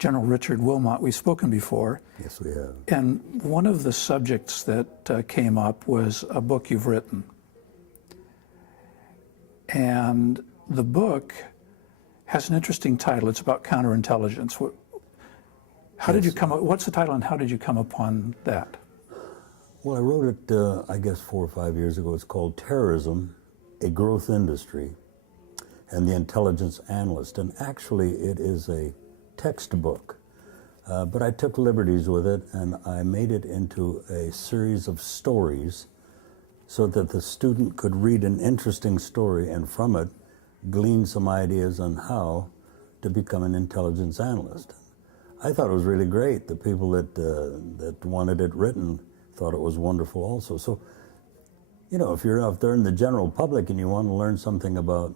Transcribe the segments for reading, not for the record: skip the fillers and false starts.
General Richard Wilmot. We've spoken before. Yes, we have. And one of the subjects that came up was a book you've written. And the book has an interesting title. It's about counterintelligence. How did you come up, what's the title and how did you come upon that? Well, I wrote it, I guess, 4 or 5 years ago. It's called Terrorism, a Growth Industry, and the Intelligence Analyst. And actually, it is a textbook. But I took liberties with it, and I made it into a series of stories so that the student could read an interesting story and from it glean some ideas on how to become an intelligence analyst. I thought it was really great. The people that wanted it written thought it was wonderful also. So, you know, if you're out there in the general public and you want to learn something about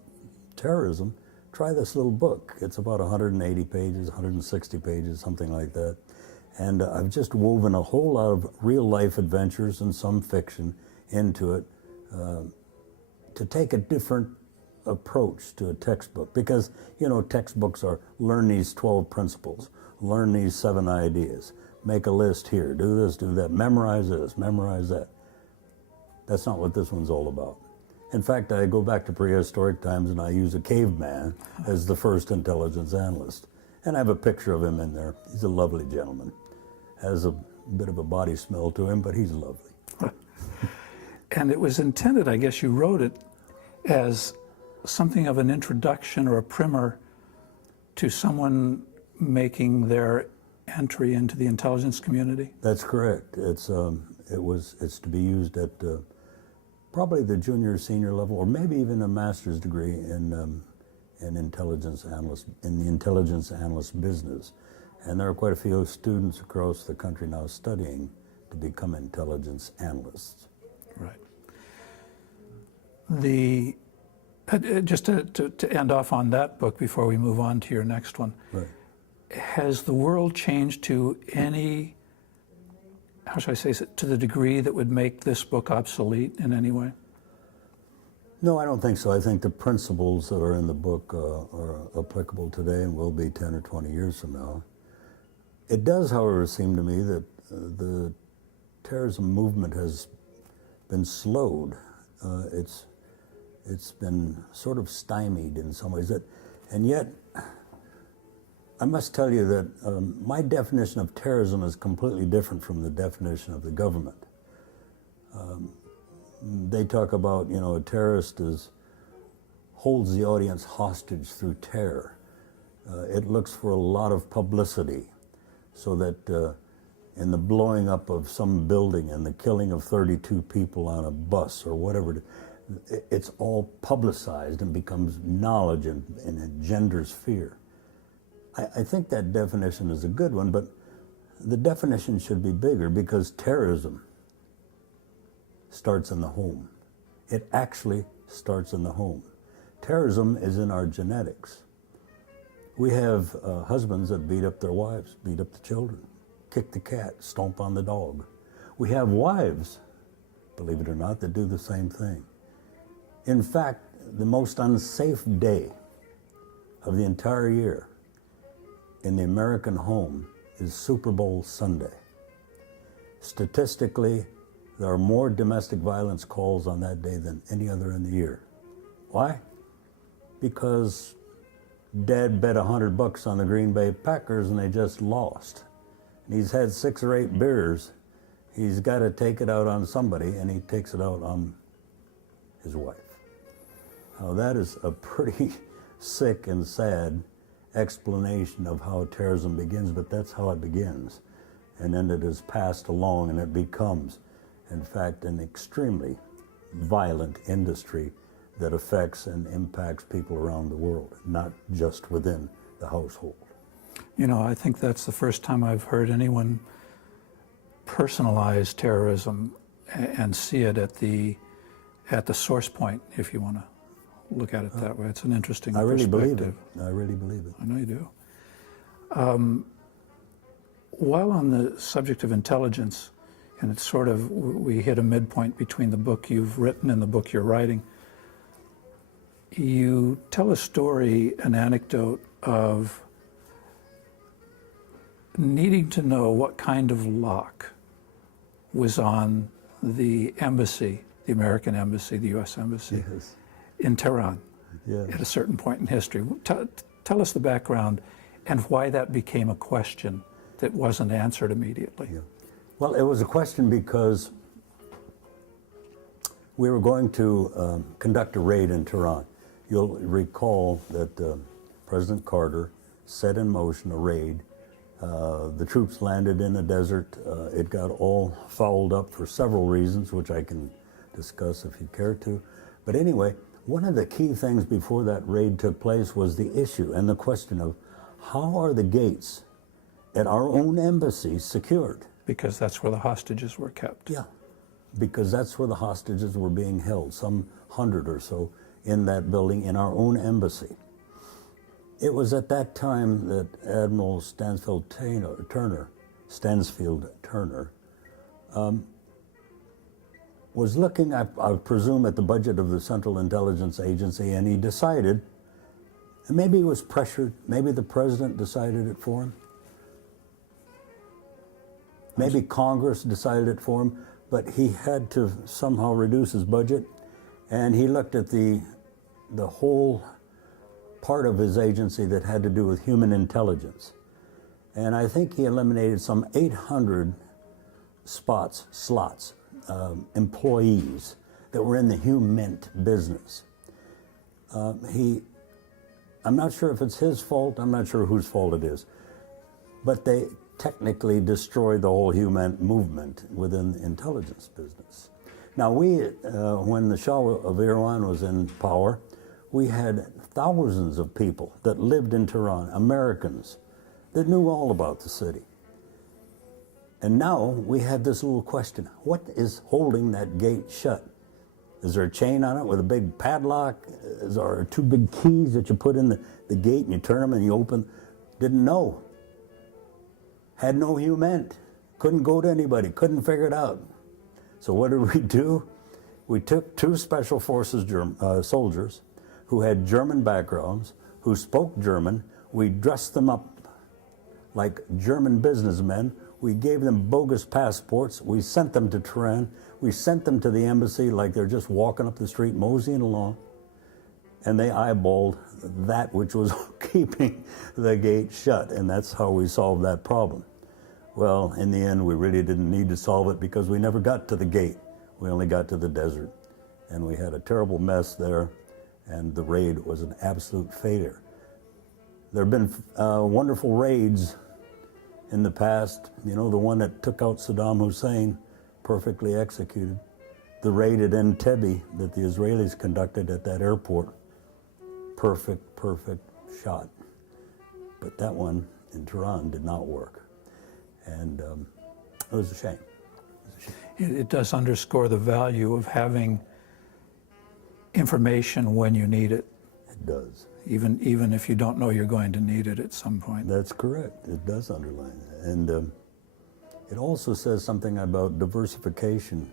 terrorism, try this little book. It's about 180 pages, 160 pages, something like that. And I've just woven a whole lot of real life adventures and some fiction into it to take a different approach to a textbook. Because, you know, textbooks are learn these 12 principles, learn these 7 ideas, make a list here, do this, do that, memorize this, memorize that. That's not what this one's all about. In fact, I go back to prehistoric times and I use a caveman as the first intelligence analyst. And I have a picture of him in there. He's a lovely gentleman. Has a bit of a body smell to him, but he's lovely. And it was intended, I guess you wrote it, as something of an introduction or a primer to someone making their entry into the intelligence community? That's correct. It's to be used at probably the junior, senior level, or maybe even a master's degree in intelligence analyst, in the intelligence analyst business. And there are quite a few students across the country now studying to become intelligence analysts. Right. Just to end off on that book before we move on to your next one. Right. Has the world changed to any, how should I say, to the degree that would make this book obsolete in any way? No, I don't think so. I think the principles that are in the book are applicable today and will be 10 or 20 years from now. It does, however, seem to me that the terrorism movement has been slowed. It's been sort of stymied in some ways. And yet, I must tell you that my definition of terrorism is completely different from the definition of the government. They talk about, you know, a terrorist holds the audience hostage through terror. It looks for a lot of publicity so that in the blowing up of some building and the killing of 32 people on a bus or whatever, it's all publicized and becomes knowledge and engenders fear. I think that definition is a good one, but the definition should be bigger because terrorism starts in the home. It actually starts in the home. Terrorism is in our genetics. We have husbands that beat up their wives, beat up the children, kick the cat, stomp on the dog. We have wives, believe it or not, that do the same thing. In fact, the most unsafe day of the entire year in the American home is Super Bowl Sunday. Statistically, there are more domestic violence calls on that day than any other in the year. Why? Because Dad bet $100 on the Green Bay Packers and they just lost. And he's had 6 or 8 beers. He's got to take it out on somebody, and he takes it out on his wife. Now that is a pretty sick and sad explanation of how terrorism begins, but that's how it begins. And then it is passed along and it becomes, in fact, an extremely violent industry that affects and impacts people around the world, not just within the household. You know, I think that's the first time I've heard anyone personalize terrorism and see it at the source point, if you want to look at it that way. It's an interesting perspective. I really believe it. I really believe it. I know you do. While on the subject of intelligence, and it's sort of, we hit a midpoint between the book you've written and the book you're writing, you tell a story, an anecdote of needing to know what kind of lock was on the embassy, the American embassy, the U.S. embassy Yes. in Tehran Yes. at a certain point in history. Tell us the background and why that became a question that wasn't answered immediately. Yeah. Well, it was a question because we were going to conduct a raid in Tehran. You'll recall that President Carter set in motion a raid. The troops landed in the desert. It got all fouled up for several reasons, which I can discuss if you care to. But anyway, one of the key things before that raid took place was the issue and the question of how are the gates at our own embassy secured? Because that's where the hostages were kept. Yeah, because that's where the hostages were being held, some 100 or so in that building in our own embassy. It was at that time that Admiral Stansfield Turner, was looking, I presume, at the budget of the Central Intelligence Agency, and he decided, and maybe he was pressured, maybe the president decided it for him, maybe Congress decided it for him, but he had to somehow reduce his budget, and he looked at the whole part of his agency that had to do with human intelligence. And I think he eliminated some 800 slots, employees that were in the HUMINT business. I'm not sure if it's his fault, I'm not sure whose fault it is, but they technically destroyed the whole HUMINT movement within the intelligence business. Now when the Shah of Iran was in power, we had thousands of people that lived in Tehran, Americans, that knew all about the city. And now we had this little question, what is holding that gate shut? Is there a chain on it with a big padlock? Is there two big keys that you put in the gate and you turn them and you open? Didn't know. Had no HUMINT. Couldn't go to anybody, couldn't figure it out. So what did we do? We took two Special Forces soldiers who had German backgrounds, who spoke German. We dressed them up like German businessmen. We gave them bogus passports. We sent them to Tehran. We sent them to the embassy like they're just walking up the street, moseying along. And they eyeballed that which was keeping the gate shut. And that's how we solved that problem. Well, in the end, we really didn't need to solve it because we never got to the gate. We only got to the desert. And we had a terrible mess there. And the raid was an absolute failure. There have been wonderful raids in the past. You know, the one that took out Saddam Hussein, perfectly executed. The raid at Entebbe that the Israelis conducted at that airport, perfect shot. But that one in Tehran did not work. And it was a shame. It does underscore the value of having information when you need it. It does. Even if you don't know you're going to need it at some point. That's correct. It does underline that. And it also says something about diversification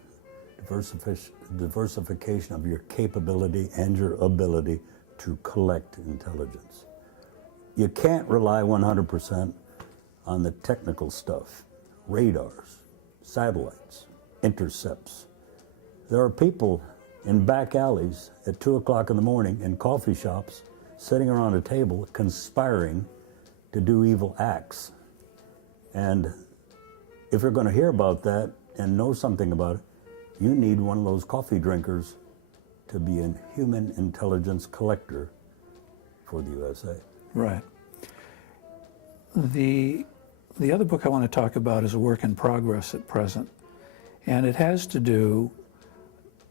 of your capability and your ability to collect intelligence. You can't rely 100% on the technical stuff, radars, satellites, intercepts. There are people in back alleys at 2 o'clock in the morning in coffee shops sitting around a table conspiring to do evil acts. And if you're going to hear about that and know something about it, you need one of those coffee drinkers to be a human intelligence collector for the USA. Right. The other book I want to talk about is a work in progress at present. And it has to do,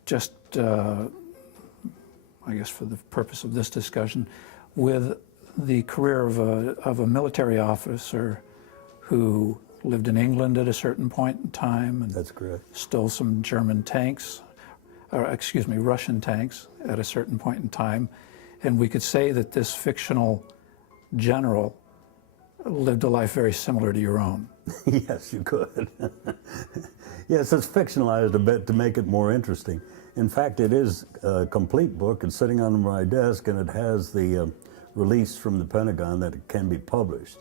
just I guess for the purpose of this discussion, with the career of a military officer who lived in England at a certain point in time and That's correct. stole some Russian tanks at a certain point in time. And we could say that this fictional general lived a life very similar to your own. Yes, you could. Yes, it's fictionalized a bit to make it more interesting. In fact, it is a complete book. It's sitting on my desk, and it has the release from the Pentagon that it can be published.